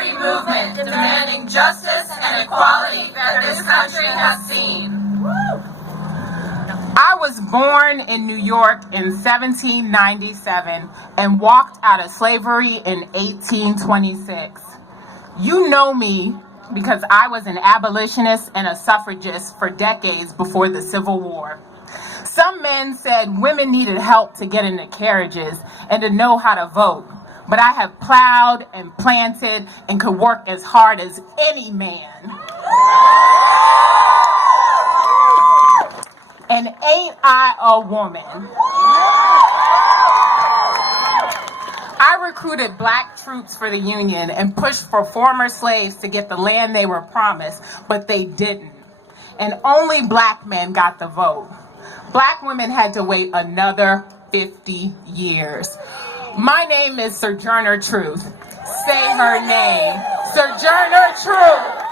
every movement demanding justice and equality that this country has seen. I was born in New York in 1797 and walked out of slavery in 1826. You know me because I was an abolitionist and a suffragist for decades before the Civil War. Some men said women needed help to get into carriages and to know how to vote, but I have plowed and planted and could work as hard as any man. And ain't I a woman? I recruited black troops for the Union and pushed for former slaves to get the land they were promised, but they didn't. And only black men got the vote. Black women had to wait another 50 years. My name is Sojourner Truth. Say her name. Sojourner Truth.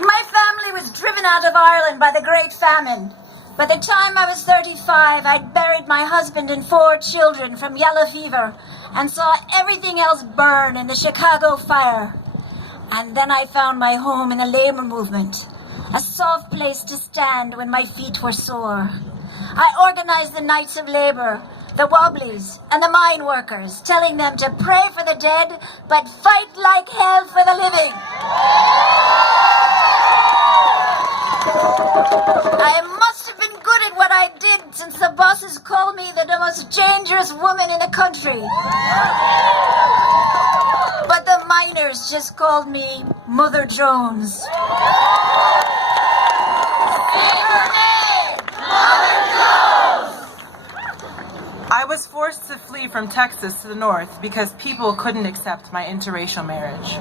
My family was driven out of Ireland by the Great Famine. By the time I was 35, I'd buried my husband and 4 children from yellow fever and saw everything else burn in the Chicago fire. And then I found my home in the labor movement, a soft place to stand when my feet were sore. I organized the Knights of Labor, the Wobblies, and the mine workers, telling them to pray for the dead, but fight like hell for the living. I must have been good at what I did, since the bosses called me the most dangerous woman in the country. But the miners just called me Mother Jones. Say her name, Mother Jones! I was forced to flee from Texas to the north because people couldn't accept my interracial marriage.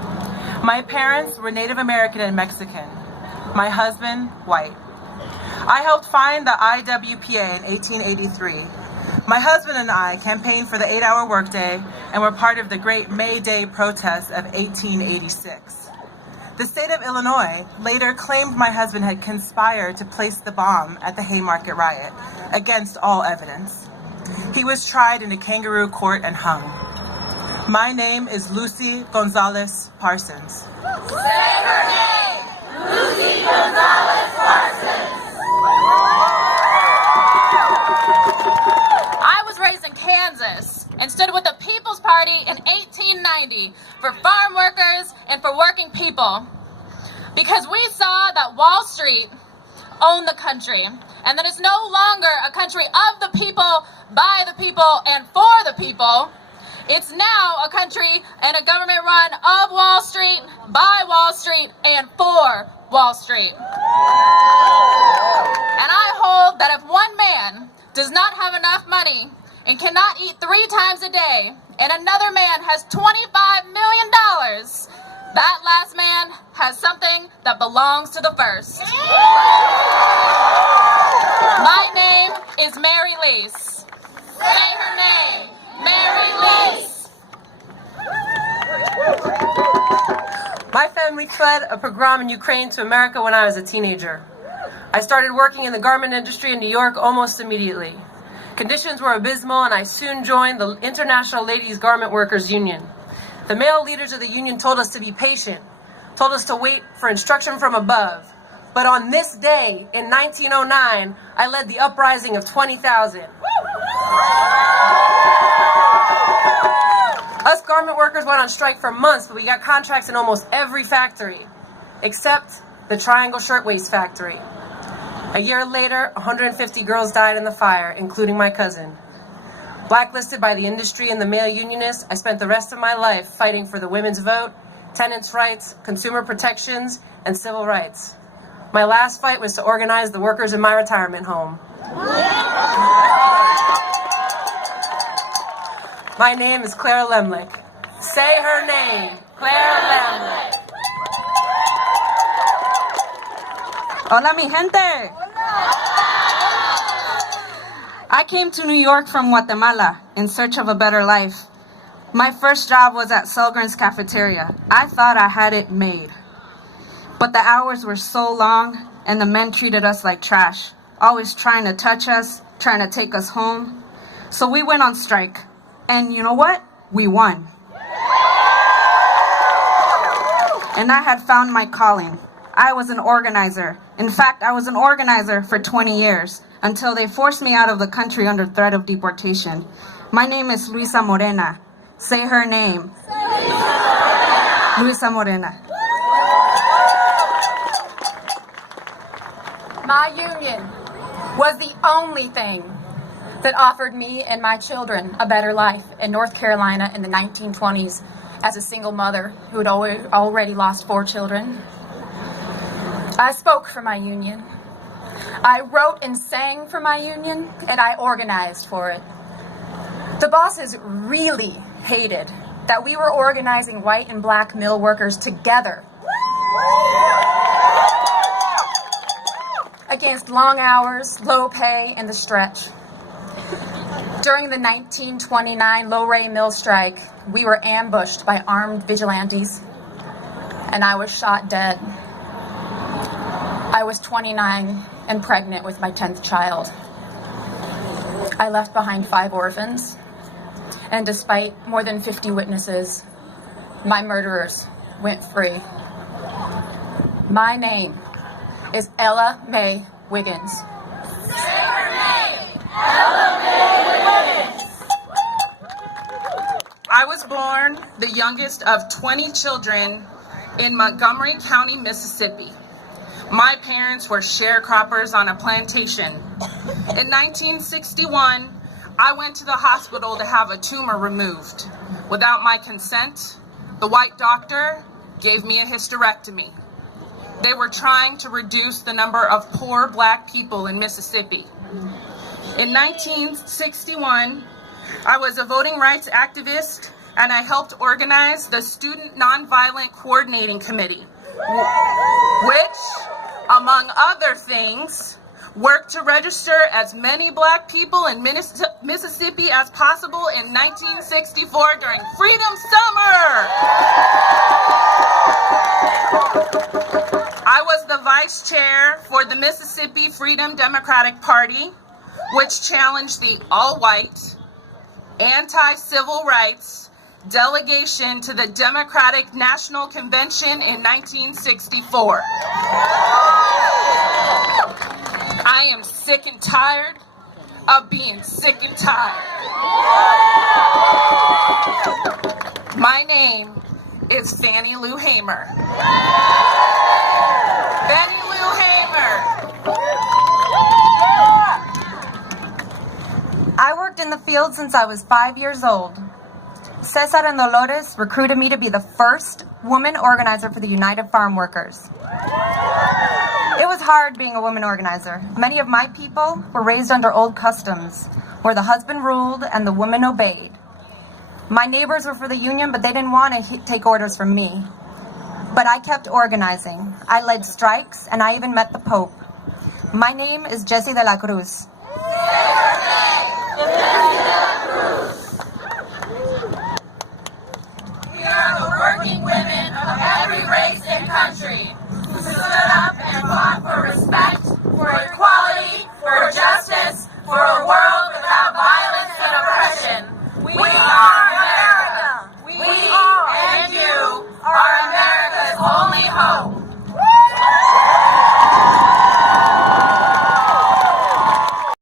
My parents were Native American and Mexican. My husband, white. I helped find the IWPA in 1883. My husband and I campaigned for the 8-hour workday and were part of the Great May Day protests of 1886. The state of Illinois later claimed my husband had conspired to place the bomb at the Haymarket riot, against all evidence. He was tried in a kangaroo court and hung. My name is Lucy Gonzalez Parsons. Say her name, Lucy Gonzalez Parsons. I was raised in Kansas and stood with the People's Party in 1890 for farm workers and for working people, because we saw that Wall Street owned the country and that it's no longer a country of the people, by the people, and for the people. It's now a country and a government run of Wall Street, by Wall Street, and for Wall Street. And I hold that if one man does not have enough money and cannot eat 3 times a day, and another man has $25 million, that last man has something that belongs to the first. My name is Mary Lease. Say her name, Mary Lease. My family fled a pogrom in Ukraine to America when I was a teenager. I started working in the garment industry in New York almost immediately. Conditions were abysmal, and I soon joined the International Ladies Garment Workers Union. The male leaders of the union told us to be patient, told us to wait for instruction from above. But on this day, in 1909, I led the uprising of 20,000. Us garment workers went on strike for months, but we got contracts in almost every factory, except the Triangle Shirtwaist Factory. A year later, 150 girls died in the fire, including my cousin. Blacklisted by the industry and the male unionists, I spent the rest of my life fighting for the women's vote, tenants' rights, consumer protections, and civil rights. My last fight was to organize the workers in my retirement home. My name is Clara Lemlich. Say her name, Clara Lemlich. Hola, mi gente. I came to New York from Guatemala in search of a better life. My first job was at Selgren's cafeteria. I thought I had it made. But the hours were so long, and the men treated us like trash, always trying to touch us, trying to take us home. So we went on strike. And you know what? we won. And I had found my calling. I was an organizer. In fact, I was an organizer for 20 years until they forced me out of the country under threat of deportation. My name is Luisa Morena. Say her name. Luisa Morena. My union was the only thing that offered me and my children a better life in North Carolina in the 1920s as a single mother who had already lost 4 children. I spoke for my union. I wrote and sang for my union, and I organized for it. The bosses really hated that we were organizing white and black mill workers together against long hours, low pay, and the stretch. During the 1929 Low-Ray Mill strike, we were ambushed by armed vigilantes, and I was shot dead. I was 29 and pregnant with my 10th child. I left behind 5 orphans, and despite more than 50 witnesses, my murderers went free. My name is Ella Mae Wiggins. Say her name, Ella Mae Wiggins. I was born the youngest of 20 children in Montgomery County, Mississippi. My parents were sharecroppers on a plantation. In 1961, I went to the hospital to have a tumor removed. Without my consent, the white doctor gave me a hysterectomy. They were trying to reduce the number of poor black people in Mississippi. In 1961, I was a voting rights activist, and I helped organize the Student Nonviolent Coordinating Committee, which, among other things, worked to register as many black people in Mississippi as possible in 1964 during Freedom Summer. I was the vice chair for the Mississippi Freedom Democratic Party, which challenged the all-white, anti-civil rights delegation to the Democratic National Convention in 1964. I am sick and tired of being sick and tired. My name is Fannie Lou Hamer. Fannie Lou Hamer. I worked in the field since I was 5 years old. Cesar and Dolores recruited me to be the first woman organizer for the United Farm Workers. It was hard being a woman organizer. Many of my people were raised under old customs, where the husband ruled and the woman obeyed. My neighbors were for the union, but they didn't want to take orders from me. But I kept organizing. I led strikes, and I even met the Pope. My name is Jessie de la Cruz.